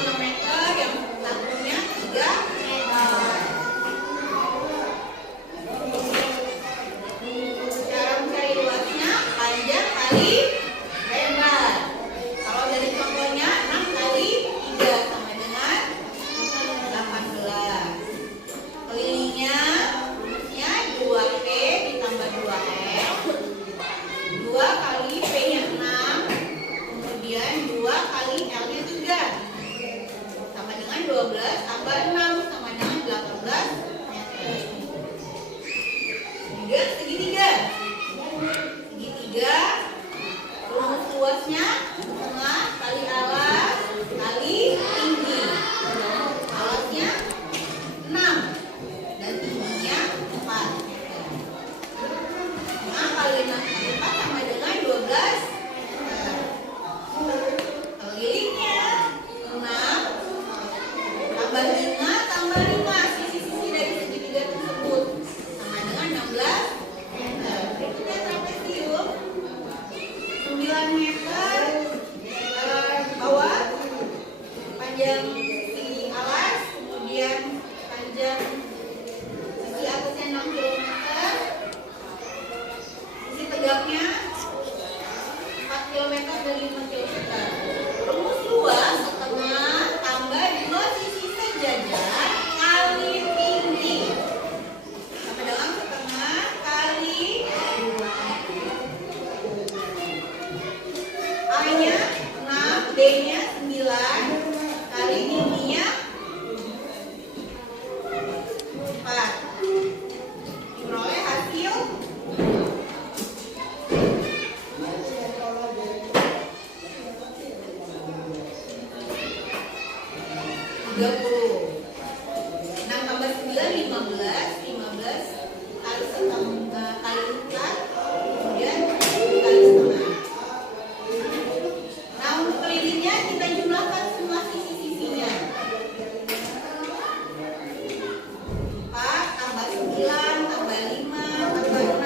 26 meter, yang tangguhnya 3 meter. Cara mencari luasnya panjang kali lebar. Kalau dari contohnya 6 kali 3 sama dengan 18. Kelilingnya 2P ditambah 2L. 2 kali P-nya 6, kemudian 2 kali L-nya 3, sama dengan 12 tambah 6 sama dengan 18 meter. Kemudian segitiga. Segitiga, rumus luasnya tengah kali alas kali tinggi. Alasnya 6 dan tingginya 4 meter. 5 kali 6 kali 4 sama dengan 12 meter. Kelilingnya 6 tambah 5 tambah 5, sisi-sisi dari segitiga tersebut sama dengan 16 meter. Berikutnya trapesium 9 meter bawah, panjang sisi alas, kemudian panjang sisi atasnya 6 km, sisi tegaknya 4 km dan 5 km. Rumus luas setengah tambah 2 sisi sejajar kali tinggi sama dengan setengah kali A-nya 6, B-nya 9 kali tingginya 4. Diperoleh hasil 30. 6 tambah 9 15, 15 kali setengah kali 4, kemudian kali setengah. Nah, untuk kelilingnya kita jumlahkan semua sisi-sisinya. 4 tambah 9 tambah 5 tambah 6.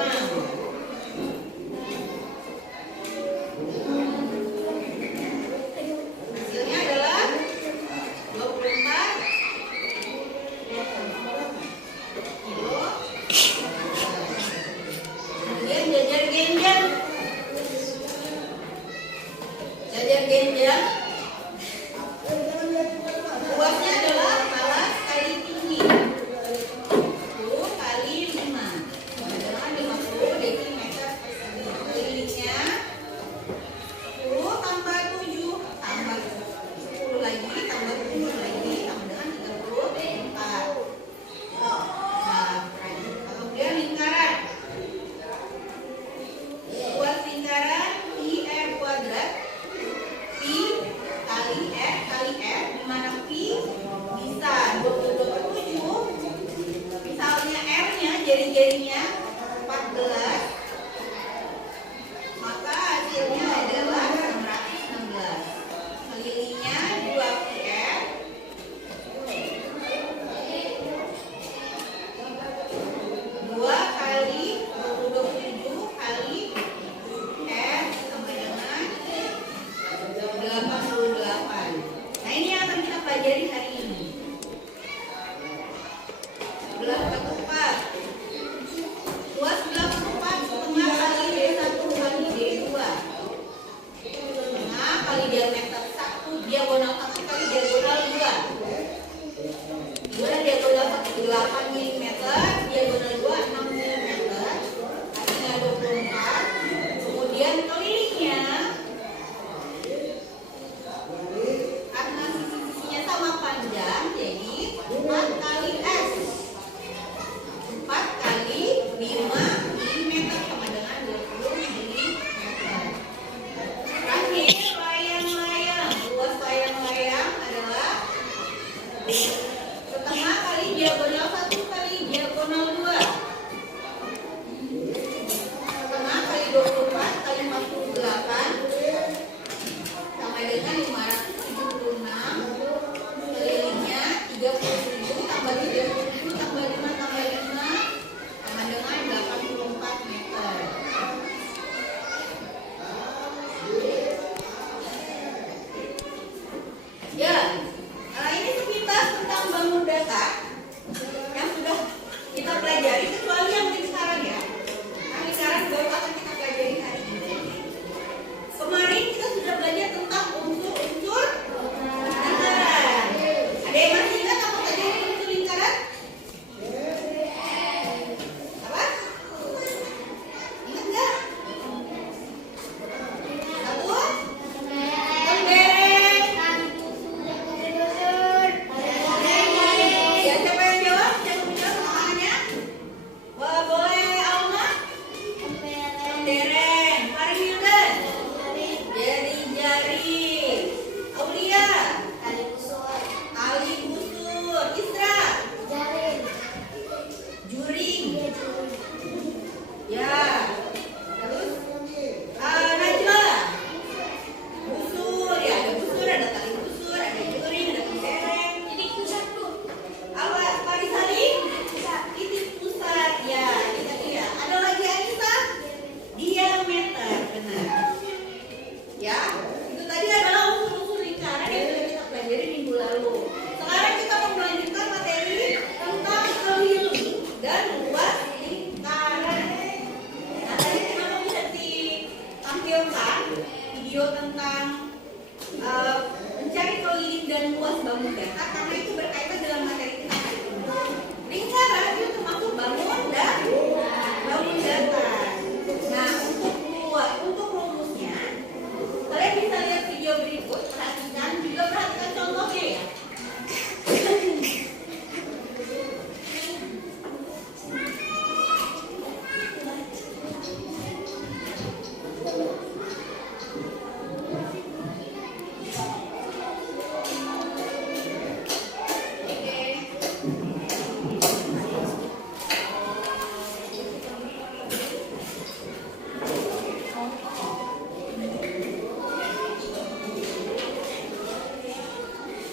Hasilnya adalah 24 video kan? Video tentang mencari keliling dan luas bangun datar karena itu berkaitan dengan materi kita hari ini. Lingkaran itu termasuk bangun dan bangun datar. Nah, untuk rumusnya, kalian bisa lihat video berikut, perhatikan juga perhatikan contohnya ya.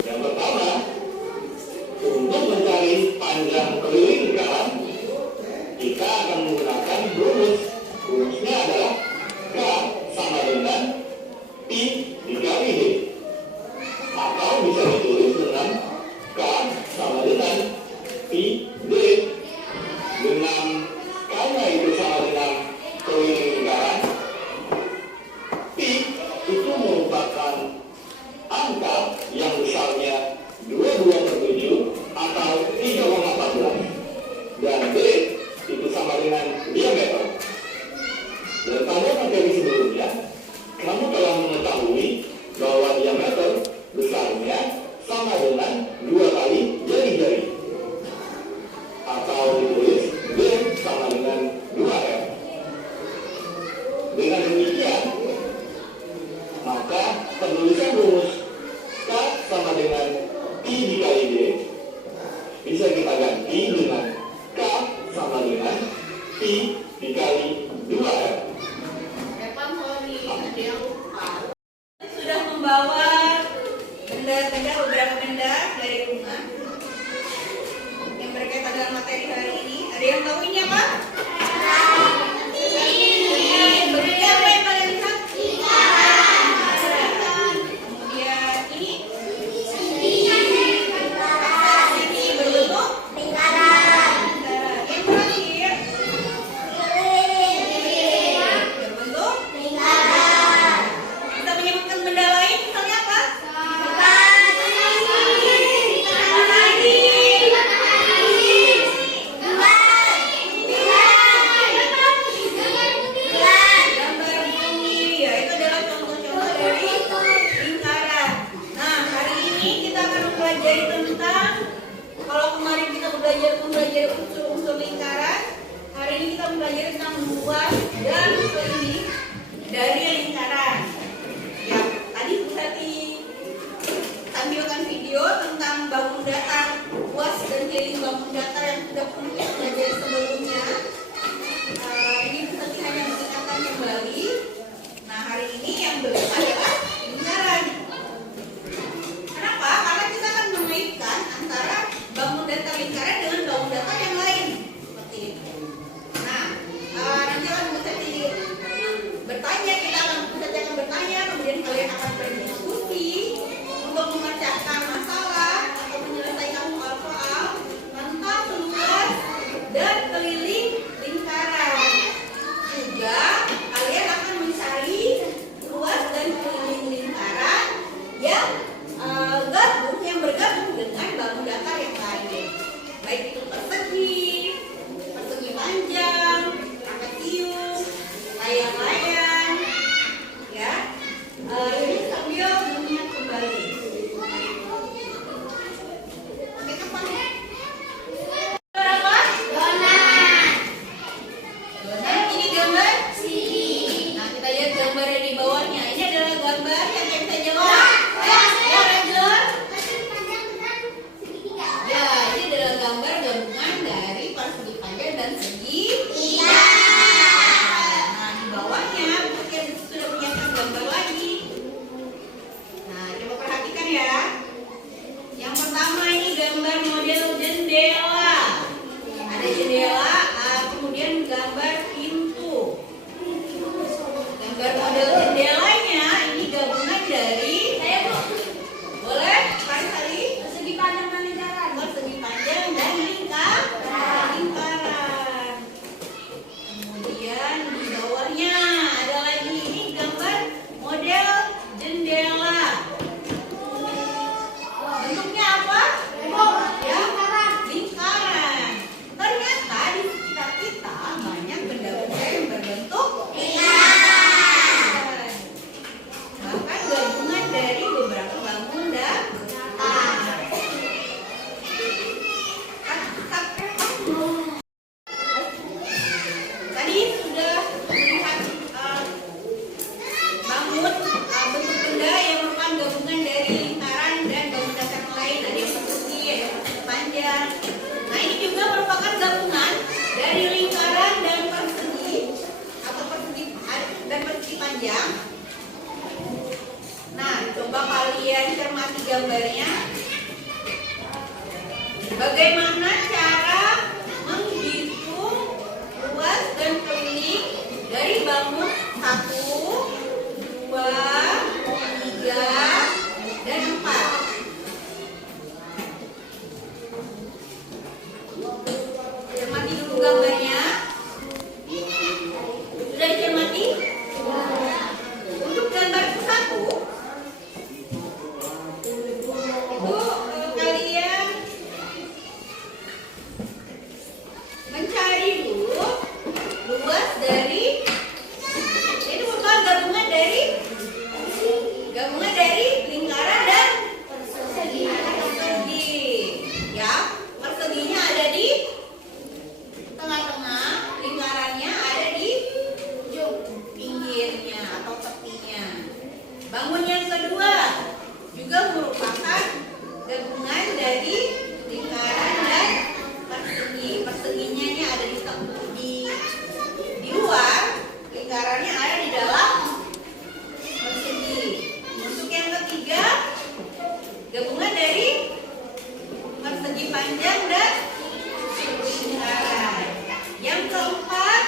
Yang pertama, untuk mencari panjang keliling lingkaran, kita akan menggunakan rumus. Rumusnya adalah K sama dengan I dikali D. Atau bisa ditulis dengan K sama dengan I D. Dengan karena itu sama dengan keliling lingkaran, I itu merupakan angka yang besarnya 22/7 atau 3,14, dan D itu sama dengan diameter. Dan pada materi sebelumnya, kamu telah mengetahui bahwa diameter besarnya sama dengan 2 kali jari-jari, atau ditulis D sama dengan 2R. Dengan demikian, maka penulisan rumus K sama dengan I dikali D bisa kita ganti dengan K sama dengan I dikali 2R. Depan sorry, ada yang lupa. Sudah membawa benda-benda, beberapa benda dari rumah yang berkaitan dengan materi hari ini. Ada yang tahu ini apa? Benda apa yang kalian lihat? Kemudian ini berbentuk lingkaran. Yang terakhir berbentuk lingkaran. Kita menyebutkan benda lain, misalnya apa? Gambar bumi, ya itu adalah contoh-contoh dari lingkaran. Nah, hari ini kita akan mempelajari tentang, kalau kemarin kita belajar unsur-unsur lingkaran, hari ini kita mempelajari tentang luas dan keliling dari lingkaran. Ya, tadi bisa ditampilkan video tentang bangun datar, luas dan keliling bangun datar yang sudah pernah kita pelajari sebelumnya. Ini bisa hanya mengingatkan kembali. Nah, hari ini yang belum adalah lingkaran. Kenapa? Karena kita akan mengaitkan antara bangun datar lingkaran dengan bangun datar yang lain. Seperti itu. Nah, nanti akan bisa bertanya, kita akan bertanya, kemudian kalian akan berdiskusi untuk memecahkan masalah atau menyelesaikan soal-soal tentang luas dan keliling lingkaran. Juga kalian akan mencari luas dan panjang. Nah, coba kalian cermati gambarnya. Bagaimana cara menghitung luas dan keliling dari bangun 1, 2, 3, dan 4. Cermati dulu gambarnya. Sudah dicermati? Untuk gambar 1 itu kalian mencari dulu luas dari, ini merupakan gabungan dari lingkaran dan persegi. Ya, perseginya ada di tengah-tengah, lingkarannya ada di ujung pinggirnya atau tepinya. Bangun yang kedua juga merupakan gabungan dari lingkaran dan persegi. Perseginya ini ada di luar, lingkarannya ada di dalam persegi. Untuk yang ketiga, gabungan dari persegi panjang dan lingkaran. Yang keempat,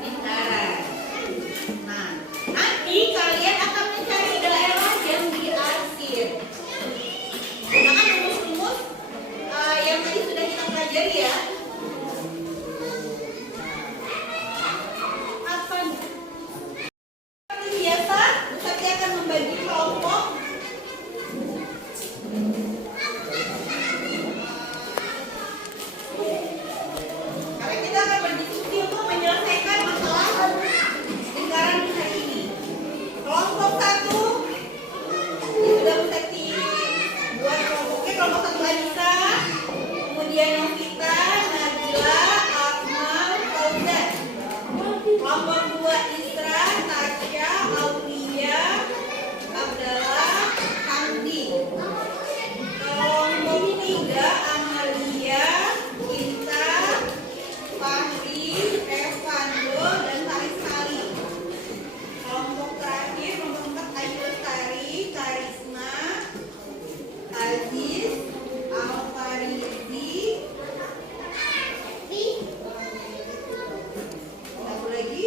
lingkaran. Nah, nanti kalian akan mencari daerah yang diarsir. Gunakan rumus-rumus yang tadi sudah kita pelajari ya. Apa? Seperti biasa, Bu Sakti akan membagi kelompok. Karena kita akan berdiskusi untuk menyelesaikan masalah lingkaran hari ini. Kelompok 1 ini sudah Bu Sakti buat kelompoknya. Kelompok 1 Anissa, kemudian Novita, Nabila, Akmal, Fauzan. Kelompok 2 Isra, Tasya, Aulia, Abdallah, Hamdi. Kelompok 3 Amalia, Cinta, Fahri, Evando, dan Farisali. Kelompok terakhir, kelompok 4 Ayu Lestari, Karisma, Aziz, Alfarizi, satu lagi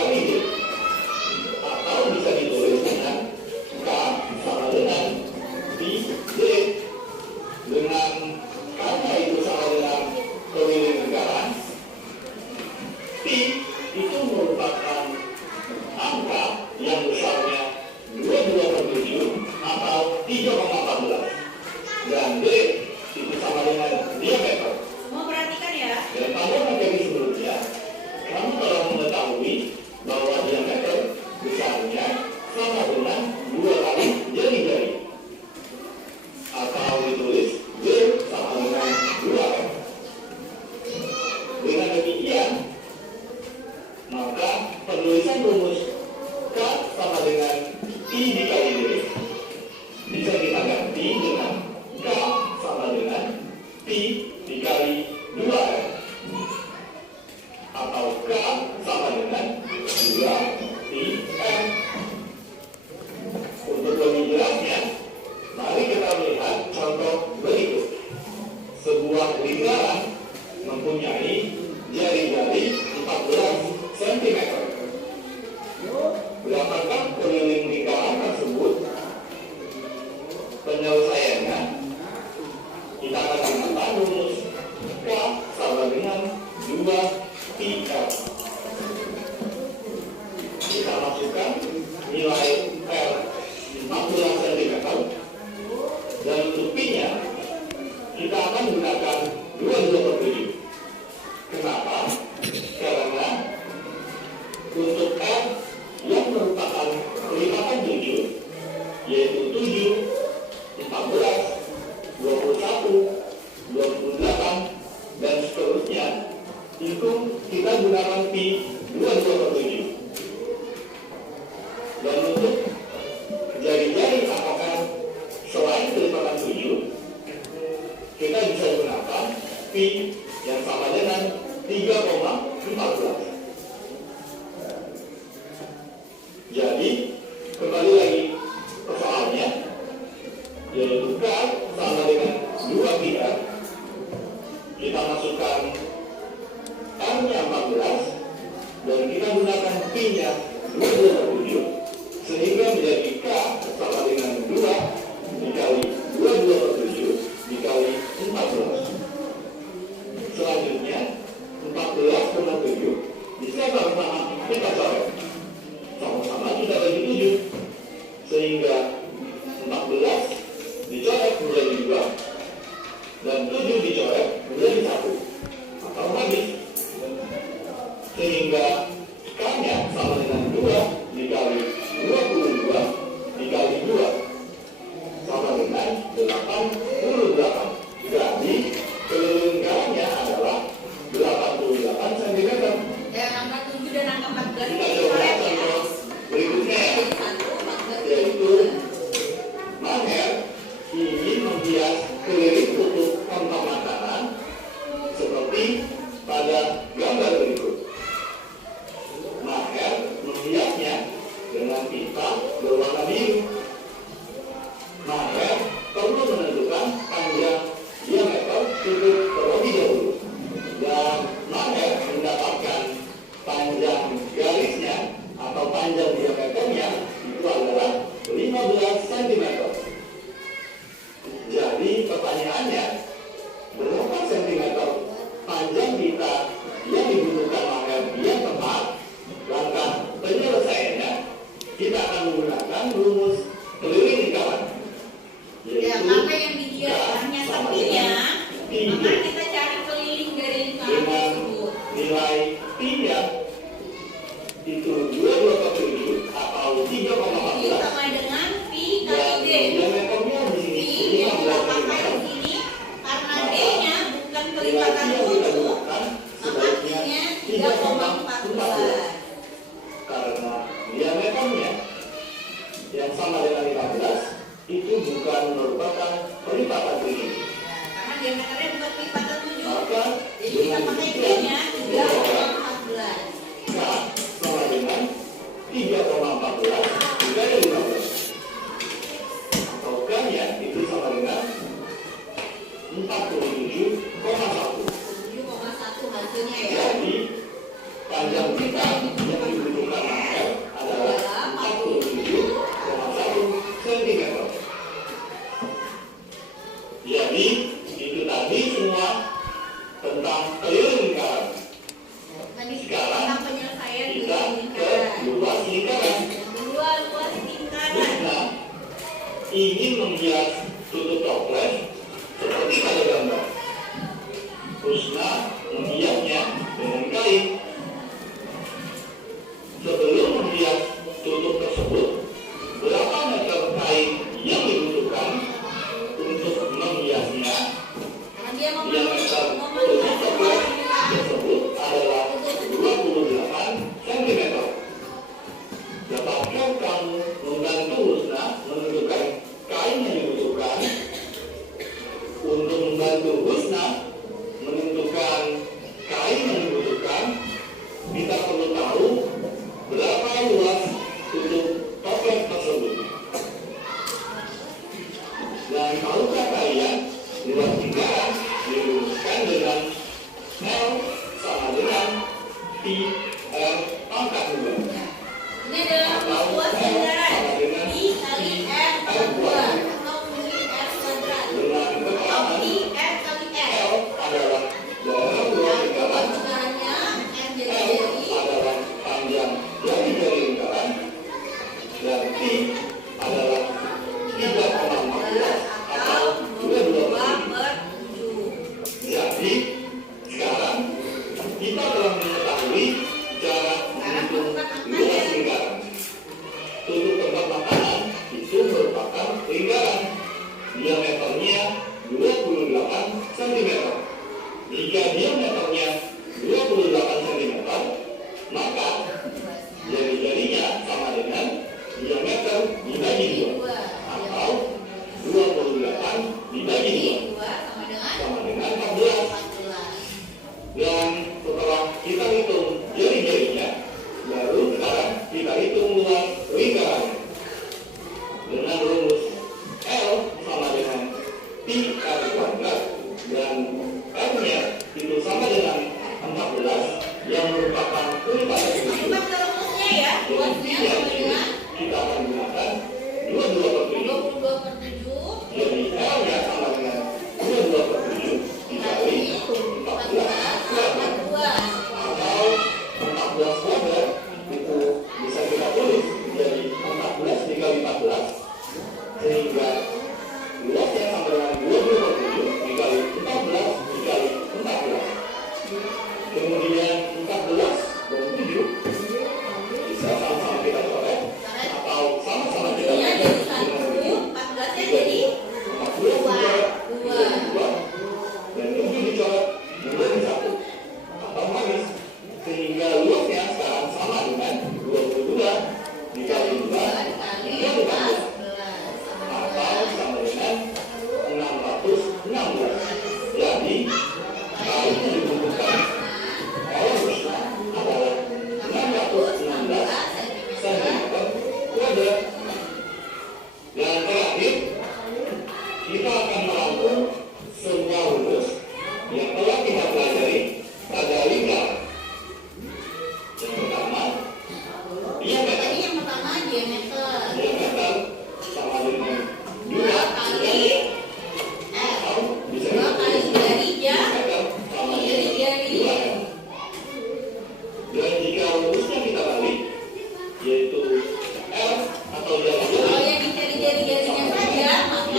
dikali D. Atau bisa ditulis dengan K sama dengan pi D. Dengan karena itu sama dengan keliling lingkaran, pi itu merupakan angka yang besarnya 22/7 atau 3,14, dan D itu sama dengan diameter. Semua perhatikan ya. Dan pada materi sebelumnya, kamu telah mengetahui bahwa diameter besarnya sama dengan 2 kali jari-jari, atau ditulis D sama dengan 2M. Dengan demikian, maka penulisan rumus K sama dengan I dikali D bisa kita ganti dengan K sama dengan Pi dikali 2M, atau K sama dengan 2πm. Untuk lebih jelasnya, mari kita melihat contoh berikut. Sebuah lingkaran mempunyai jari-jari 14 cm. Berdasarkan keliling lingkaran tersebut, penyelesaiannya kita akan gunakan rumus K sama dengan 2πr. Kita masukkan nilai R 14 cm, dan untuk pi-nya kita akan gunakan 22/7. Kenapa? Karena untuk R yang merupakan kelipatan 7, yaitu 7, 14, 21, 28, dan seterusnya, itu kita gunakan pi 22/7. Dan untuk jari-jari apakah selain kelipatan 7, kita bisa gunakan pi yang sama dengan 3,14. Jadi, kembali lagi ke soalnya, yaitu K sama dengan 2πr. Kita masukkan R-nya 14, dan kita gunakan pi-nya 22/7, sehingga menjadi K sama dengan 2 dikali 22/7 dikali 14. Selanjutnya, 14/7 bisa sama-sama kita coret. Sama-sama kita bagi 7, sehingga 14 dicoret menjadi 2, dan 7 dicoret menjadi 1, atau habis. Sehingga K-nya sama dengan 2 dikali 22 dikali 2 sama dengan 88. Jadi keliling lingkarannya adalah 88 cm. Ya, angka 7 dan angka 14 Kita itu coba coret ya. contoh berikutnya ya, Jadi 1, 14, yaitu Maher ingin menghias keliling tutup kantong makanan seperti pada gambar berikut. Maher menghiasnya dengan tinta berwarna biru. Maher perlu menentukan panjang diameter tutup terlebih dahulu, dan Maher mendapatkan panjang garisnya atau panjang diameternya itu adalah 15 cm. Jadi pertanyaannya, berapa sentimeter panjang kita yang dibutuhkan Maher yang tepat? Langkah penyelesaiannya, kita akan menggunakan rumus keliling lingkaran, Ya, maka yang dihias hanya sapinya, maka kita cari keliling dari lingkaran dengan tersebut. nilai pi-nya itu 22/7 atau Ini 3,14, sama dengan pi dan kali D. diameternya di sini Pi yang kita 15 pakai cm. di sini karena D-nya bukan Nilai kelipatan pi yang kita 7, gunakan maka sebaiknya pi-nya 3,14, 3,14. karena diameternya yang sama dengan 15 itu bukan merupakan kelipatan 7. Karena diameternya bukan kelipatan 7. Maka Jadi kita dengan pakai demikian, pi-nya 3,14. K sama dengan 3,14 dikali 15. ingin menghias tutup toples seperti pada gambar. Husna menghiasnya dengan kain. Sebelum menghias tutup tersebut, berapa meter kain yang dibutuhkan untuk menghiasnya? Dia mau Yang meter tutup toples tersebut adalah 28 cm. Dapatkah kamu membantu Husna menentukan kain yang dibutuhkan? Untuk membantu Husna menentukan kain yang dibutuhkan, kita perlu tahu berapa luas tutup toples tersebut. Dan tahukah kalian luas lingkaran dirumuskan dengan L sama dengan Pi R pangkat 2. Ini adalah luas lingkaran I kali R pangkat 2 atau mungkin R kuadrat Dengan atau keterangan I R kali R. L adalah dalam luas lingkaran, Lingkarannya R jadi L adalah panjang dari lingkaran, dan P adalah 3,14 atau 22/7. Jadi sekarang kita telah mengetahui cara menghitung luas lingkaran. Tutup tempat makanan itu merupakan lingkaran. Diameternya 28 cm. Jika diameternya 28 cm, maka jari-jarinya sama dengan diameter dibagi 2 atau 28 dibagi 2 sama dengan 14. Dan setelah kita hitung jari-jarinya, baru sekarang kita hitung luas lingkarannya. Dengan rumus L sama dengan Pi R kuadrat, dan R-nya itu sama dengan 14 yang merupakan kelipatan 7. Kalimat rumusnya ya, luasnya sama dengan Kita akan gunakan 22/7. 22/7 Jadi L-nya sama dengan 22/7 dikali 14 kuadrat. 2. Atau 14 kuadrat itu bisa kita tulis jadi 14 dikali 14, sehingga luasnya sama dengan 22/7 dikali 14 dikali 14. Kemudian 14 dan 7 bisa sama-sama kita coret atau sama-sama kita Ini jadi bagi 1, dengan 7. 14-nya jadi 14 dicoret menjadi 2 dan 7 dicoret menjadi 1 atau habis, sehingga luasnya sekarang sama dengan 22 dikali 2 dikali dikali 14 14 atau sama dengan 616. Jadi kain yang dibutuhkan oleh Husna adalah 616 cm kuadrat. Dan terakhir, kita akan merangkum semua rumus yang telah kita pelajari pada lingkaran. Yang pertama, diameter. Tadi yang pertama diameter Diameter sama dengan 2 kali atau bisa 2 kali jari diameter sama dengan jari 2. Dan jika rumusnya kita balik, yaitu L atau kalau jari-jari yang dicari jari-jarinya saja, maka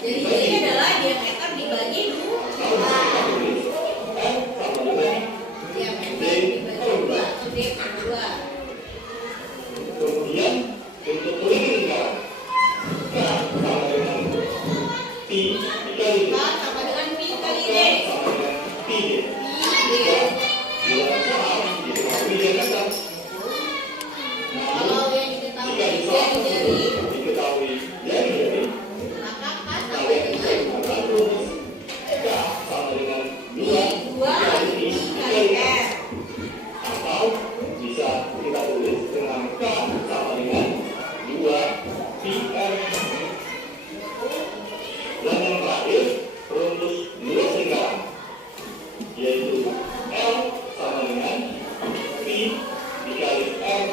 jari-jari adalah diameter dibagi 2 atau bisa kita tulis L sama dengan diameter dibagi 2 atau D per 2. kemudian untuk pelindung lingkaran K sama dengan Pi dikali D Sama dengan pi kali D. sama dengan Pi D. Pi D. Dalam soal diketahui diameter. Kalau Namun yang diketahui jika di soal jari-jari, tersebut diketahui jari-jari, maka K sama kalian bisa dengan menggunakan rumus K sama dengan 2 pi 2 kali kali Pi pi kali dikali D. R. Atau bisa kita tulis dengan K sama dengan 2 Pi R. Dan yang terakhir, rumus luas lingkaran, yaitu L sama dengan Pi dikali R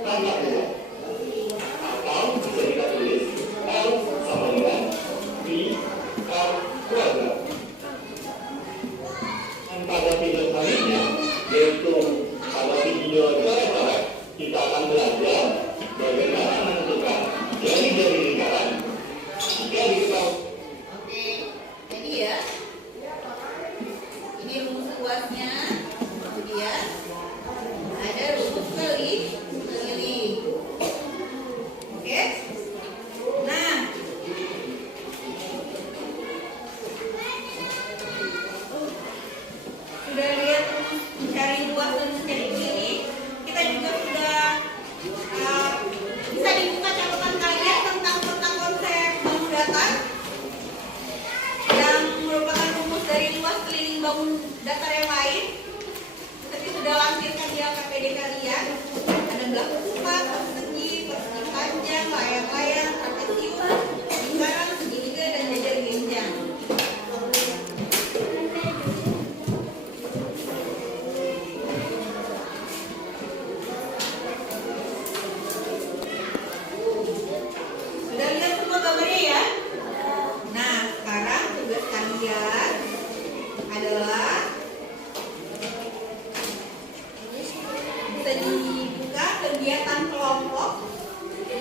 tambah 2. Atau bisa kita tulis L sama dengan Pi R kuadrat. Dan pada video selanjutnya, yaitu pada video coret-coret, kita akan belajar bagaimana menentukan jari-jari lingkaran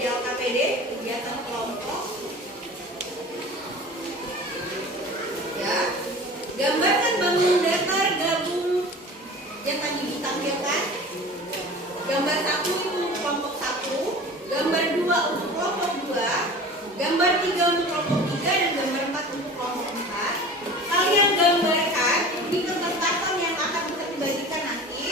strategi LKPD, kegiatan kelompok. Ya, gambarkan bangun datar gabung yang tadi ditampilkan. Gambar 1 untuk kelompok 1, gambar 2 untuk kelompok 2, gambar 3 untuk kelompok 3, dan gambar 4 untuk kelompok 4. Kalian gambarkan di kertas yang akan bisa dibagikan nanti.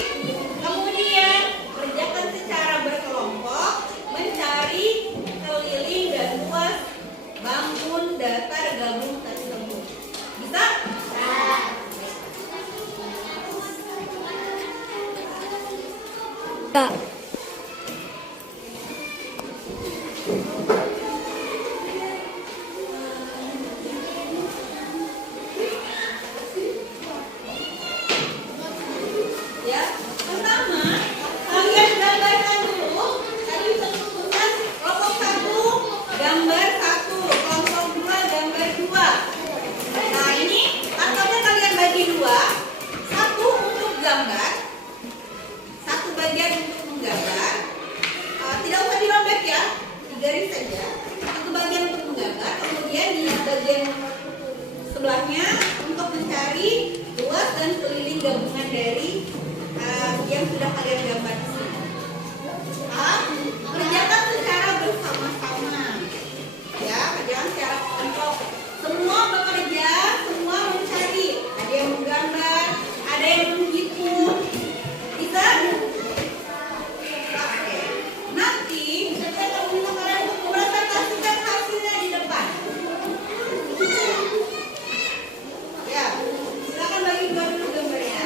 Kemudian kerjakan secara berkelompok, mencari keliling dan luas bangun datar gabung tersebut. Bisa? Kak. Ya, pertama kalian gambarkan dulu. Tadi bisa tuliskan kelompok 1 gambar 1, kelompok 2 gambar 2. Nah ini ataunya kalian bagi 2, 1 untuk gambar, 1 bagian untuk menggambar. Tidak usah dirobek ya, digaris saja. 1 bagian untuk menggambar, kemudian di bagian sebelahnya untuk mencari luas dan keliling gabungan dari yang sudah kalian gambar di sini. Kerjakan secara bersama-sama. Ya, kerjakan secara kelompok. Semua bekerja, semua mencari. Ada yang menggambar, ada yang menghitung. Bisa? Oke. Nanti saya akan minta kalian untuk mempresentasikan hasilnya di depan. Ya, silakan bagi dua dulu gambarnya.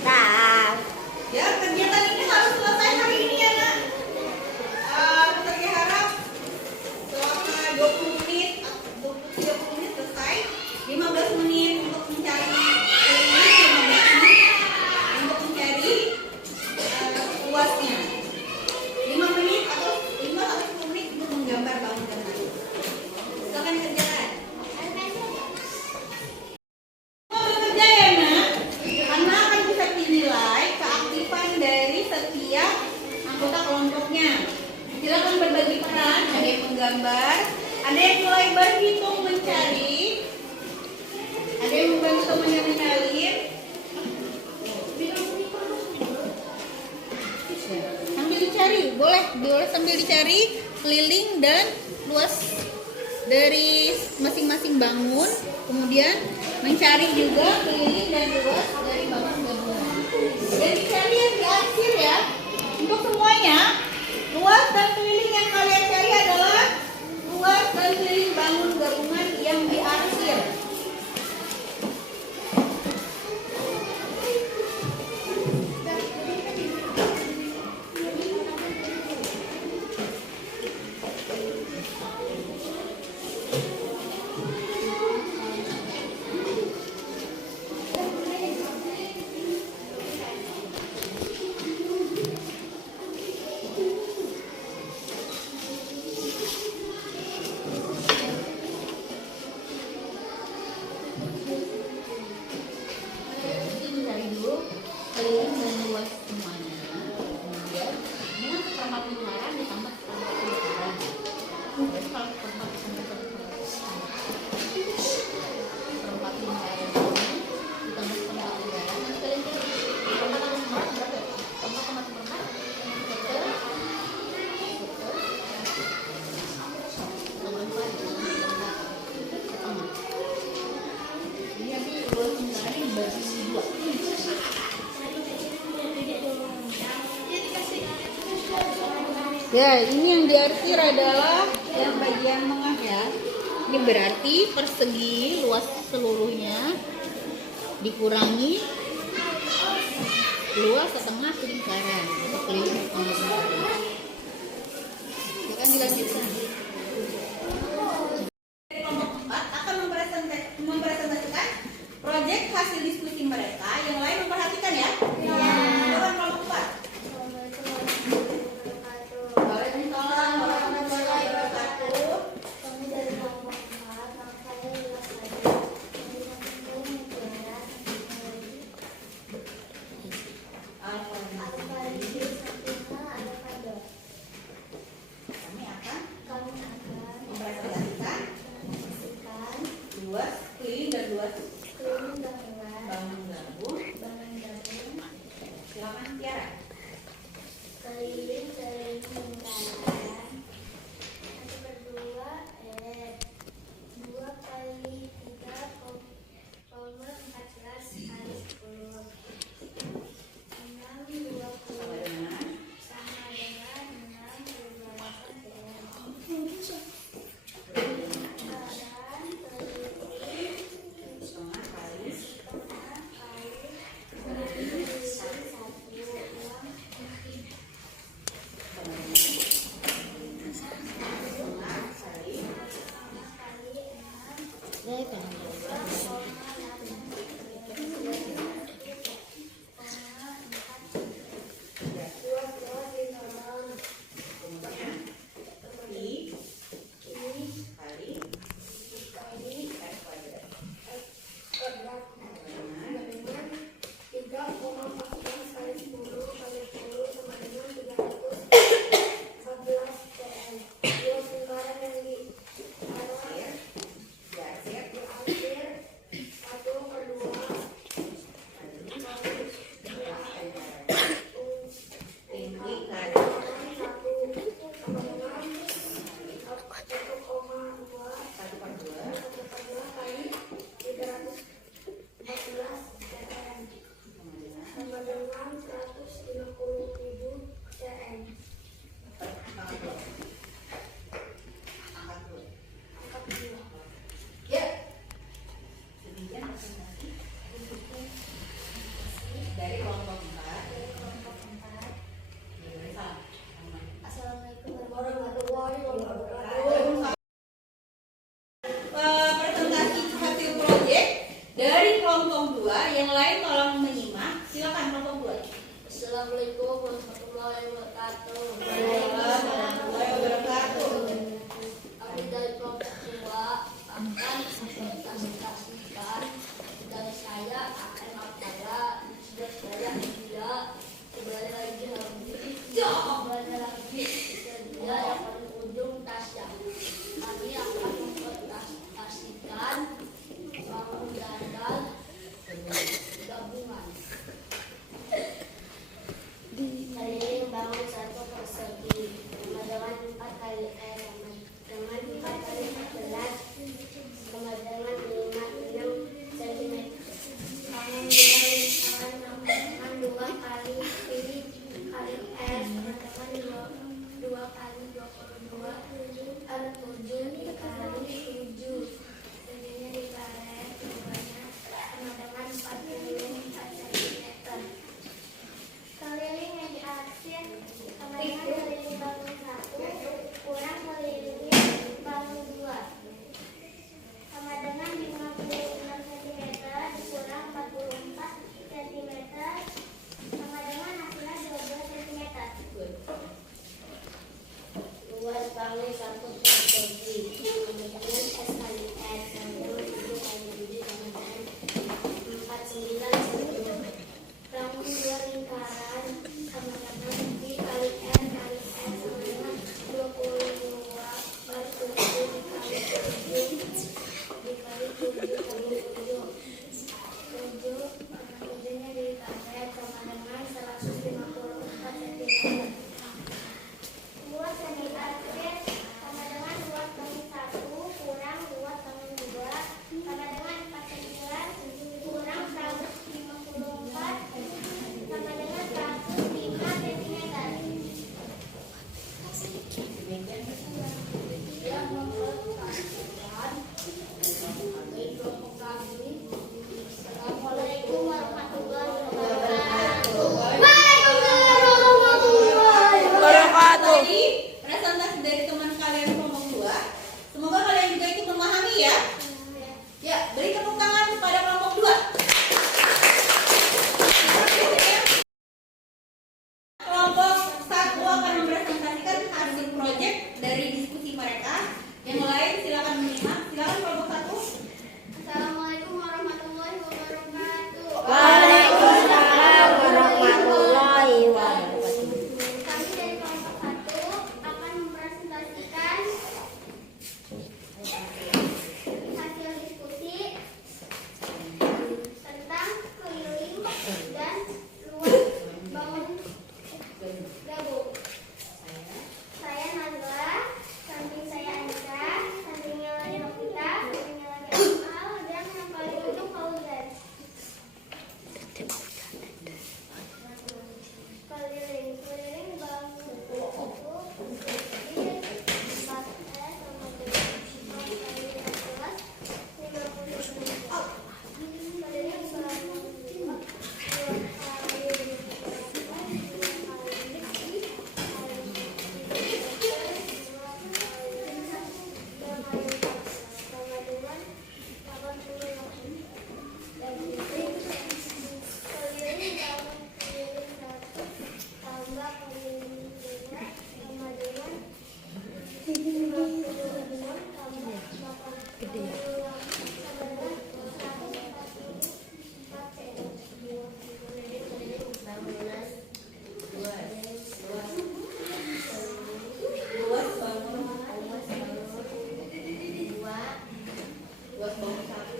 Kak. Ya, kegiatan ini harus selesai hari ini ya, Nak. Kita harap selama 20 menit, 20-30 menit selesai. 15 menit untuk mencari keliling, 15 menit untuk mencari luasnya. 5 menit atau 5 sampai 10 menit untuk menggambar bangunan. Silakan dikerjakan. Semua bekerja ya, Nak. Karena akan bisa dinilai keaktifan dari setiap anggota kelompoknya. Silakan berbagi peran, ada yang menggambar, ada yang mulai berhitung mencari, ada yang membantu menyalin. Sambil dicari, boleh sambil dicari keliling dan luas dari masing-masing bangun, kemudian mencari juga keliling dan luas dari bangun gabungan. Dan dicari yang di akhir ya. Untuk semuanya, luas dan keliling yang kalian cari adalah luas dan keliling bangun gabungan yang di akhir. Cari dulu keliling dan luas semuanya. Kemudian dengan seperempat lingkaran ditambah seperempat lingkaran. Terus kalau seperempat lingkaran ini ditambah seperempat lingkaran. Nanti kalian seperempat sama seperempat berapa ya? Seperempat sama seperempat. Tambah 4 setengah. Ini nanti luas lingkaran ini bagi 2. Ya, ini yang diarsir adalah yang bagian tengah ya. Ini berarti persegi luas seluruhnya dikurangi luas setengah lingkaran atau keliling setengah lingkaran. Silakan dilanjutkan. Kelompok 4 akan mempresentasikan proyek hasil diskusi mereka. Yang lain memperhatikan ya. Silakan kelompok 4. Waalaikumsalam warahmatullahi wabarakatuh. Presentasi hasil proyek dari kelompok 2. Yang lain tolong menyimak. Silakan kelompok 2. Assalamualaikum warahmatullahi wabarakatuh. Waalaikumsalam warahmatullahi wabarakatuh. Kami dari kelompok 2 akan mempresentasikan dari saya akan Abdallah, sudah saya India, kembali lagi Hamdi, kembali lagi dia yang paling ujung Tasya. Kami akan mempresentasikan bangun dandal gabungan. Kali ini bangun satu persegi sama dengan 4 kali sama dengan 4 kali 14 sama dengan 56 cm. Bangun dengan 2 kali pi kali s sama dengan 2 kali 22 r 7 kali 7. Tingginya dikaret lebarnya sama dengan 44 cm. Keliling yang diarsir sama dengan keliling bangun 1 kurang kelilingnya bangun 2 sama dengan 56 cm dikurang 44 cm sama dengan hasilnya 12 cm. Luas bangun 1 persegi sama dengan S kali S sama dengan 7 kali 7 sama dengan 49 cm. Bangun 2 lingkaran sama dengan pi kali n kali s sama dengan 22 per 7 dikali 7 dikali 7 kali 7. 7-nya dikaret sama dengan 154 cm. Luas yang diarsir sama dengan luas bangun 1 kurang luas bangun 2 sama dengan 49 kurang 154 sama dengan 105 cm. Dia memperhatikan kelompok kami. Assalamualaikum warahmatullahi wabarakatuh. Tadi presentasi dari teman kalian kelompok 2. Semoga kalian juga ikut memahami ya. Ya, beri tepuk tangan kepada kelompok 2. Kelompok 1 akan mempresentasikan hasil proyek dari diskusi mereka. Yang lain silakan menyimak. Silakan kelompok 1. Assalamualaikum warahmatullahi wabarakatuh. Waalaikumsalam warahmatullahi wabarakatuh. Kami dari kelompok 1 akan mempresentasikan hasil diskusi Luas bangun. Luas bangun satu.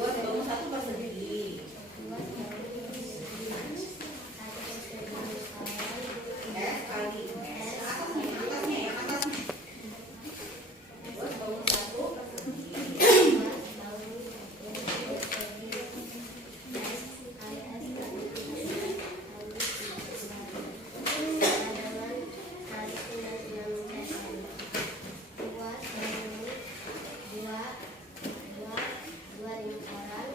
Luas bangun satu persegi. S kali atasnya yang atasnya. Luas bangun satu persegi. Kuadrat, kuadrat.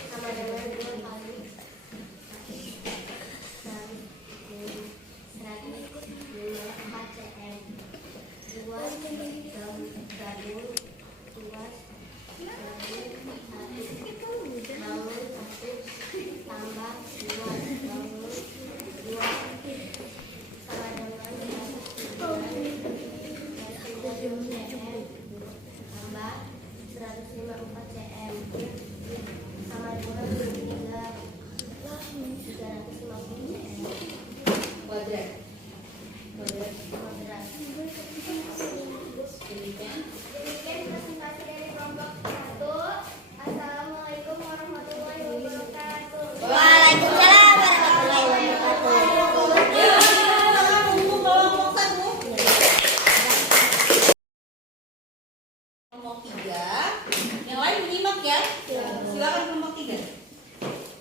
Sama dengan 2 kali 154 cm. 2 gabung 2 bangun 1 tambah 2 bangun 2 sama dengan 190 cm tambah 154 cm sama dengan 350 cm. Kuadrat. Kuadrat. Kuadrat. Demikian. Demikian presentasi dari kelompok 1. Assalamualaikum warahmatullahi wabarakatuh. Waalaikumsalam warahmatullahi wabarakatuh. Kelompok 3. Yang lain menyimak ya. Silakan kelompok 3.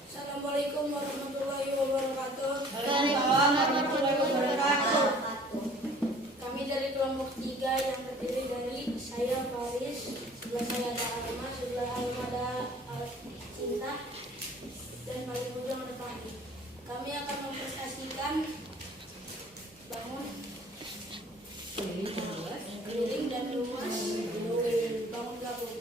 Assalamualaikum warahmatullahi wabarakatuh. Waalaikumsalam warahmatullahi wabarakatuh. Kami dari kelompok 3 yang terdiri dari saya Faris, sebelah saya ada Alma, sebelah Alma ada Cinta, dan paling ujung ada Fahri. Kami akan mempresentasikan bangun keliling dan luas bangun gabung.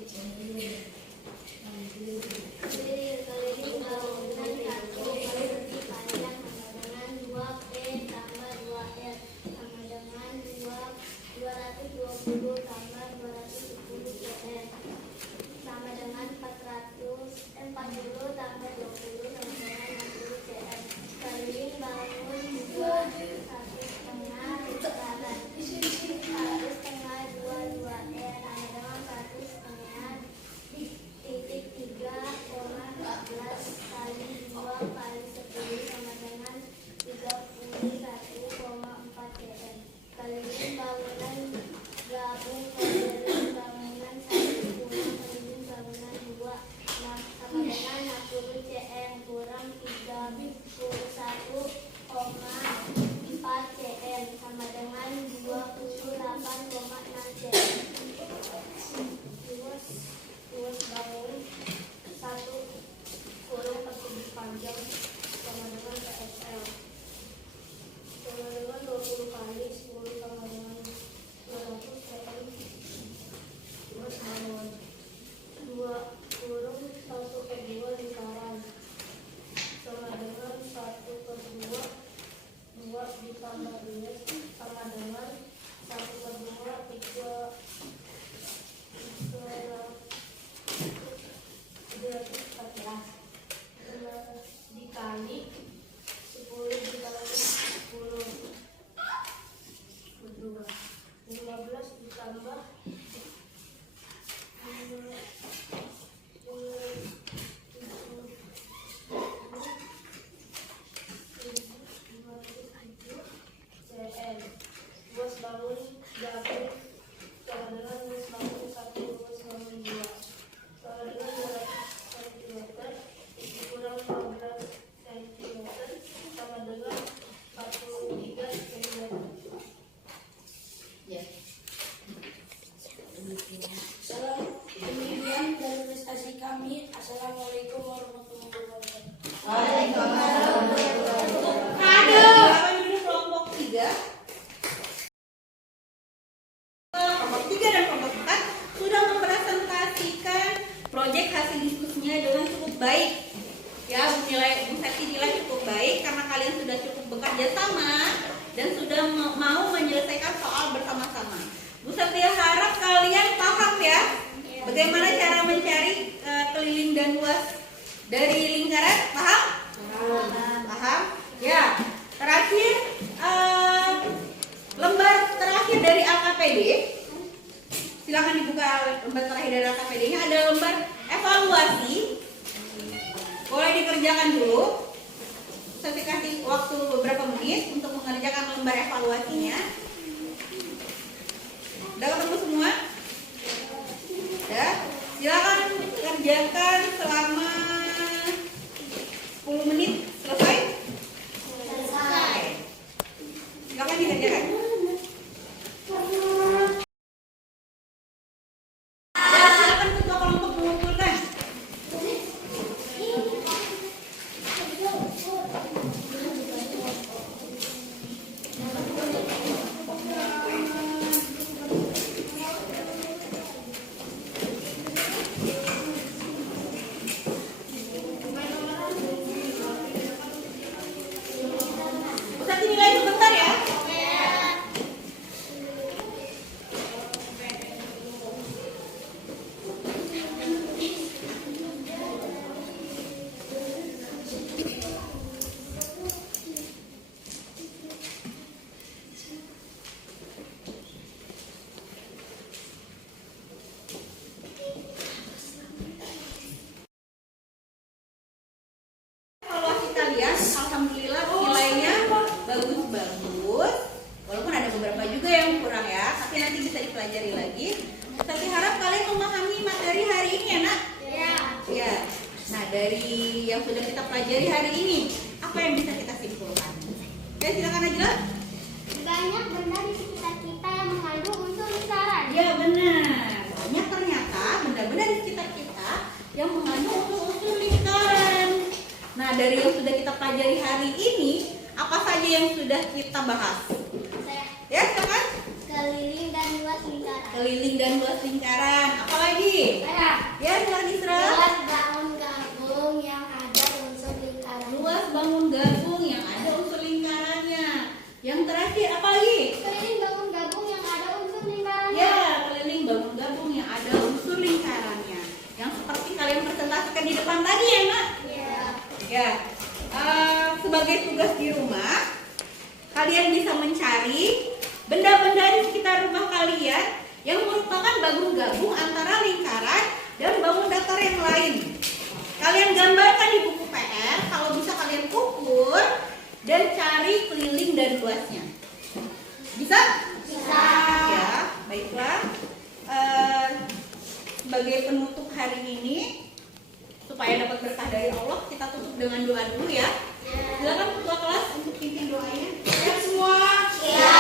Keliling bangunan 1 persegi panjang sama dengan 2P tambah 2R sama dengan 220 tambah 210 CR sama dengan 40 tambah 20 sama dengan 60 CR. Keliling bangun 2 1,5 Silakan duduk kelompok 3. Kelompok 3 dan kelompok 4 sudah mempresentasikan proyek hasil diskusinya dengan cukup baik. Ya, Bu Seti nilai cukup baik karena kalian sudah cukup bekerja sama dan sudah mau menyelesaikan soal bersama-sama. Bu Seti harap kalian paham ya bagaimana cara mencari keliling dan luas dari lingkaran. Paham? Paham? Ya. Terakhir lembar terakhir dari LKPD. Silakan dibuka lembar terakhir dari LKPD-nya, ada lembar evaluasi. Boleh dikerjakan dulu. Saya kasih waktu beberapa menit untuk mengerjakan lembar evaluasinya. Udah ketemu semua? Ya. Silakan kerjakan selama 10 menit. Selesai? Selesai. Silakan dikerjakan. Silakan ketua kelompok mengumpulkan. Ustaz nilai sebentar ya. Evaluasi kalian, alhamdulillah nilainya bagus-bagus. Walaupun ada beberapa juga yang kurang ya, tapi nanti bisa dipelajari lagi. Tapi harap kalian memahami materi hari ini ya, Nak. Ya. Nah, dari yang sudah kita pelajari hari ini, apa yang bisa kita simpulkan? Oke, silakan Najla. Banyak benda di sekitar kita yang mengandung unsur lingkaran. Ya benar. Banyak ternyata benda-benda di sekitar kita yang mengandung unsur-unsur lingkaran. Nah, dari yang sudah kita pelajari hari ini, apa saja yang sudah kita bahas? Ya, silakan. Keliling dan luas lingkaran. Keliling dan luas lingkaran. Apalagi? Ya, silakan Isra. Luas bangun gabung yang ada unsur lingkaran. Luas bangun gabung yang ada unsur lingkarannya. Yang terakhir apalagi? Keliling bangun gabung yang ada unsur lingkarannya. Ya, keliling bangun gabung yang ada unsur lingkarannya. Yang seperti kalian presentasikan di depan tadi ya, Nak? Ya. Sebagai tugas di rumah, kalian bisa mencari benda-benda di sekitar rumah kalian yang merupakan bangun gabung antara lingkaran dan bangun datar yang lain. Kalian gambarkan di buku PR, kalau bisa kalian ukur dan cari keliling dan luasnya. Bisa? Bisa. Ya, baiklah. Sebagai penutup hari ini, supaya dapat berkah dari Allah, kita tutup dengan doa dulu ya. Silakan ketua kelas untuk pimpin doanya. Ya semua. Ya.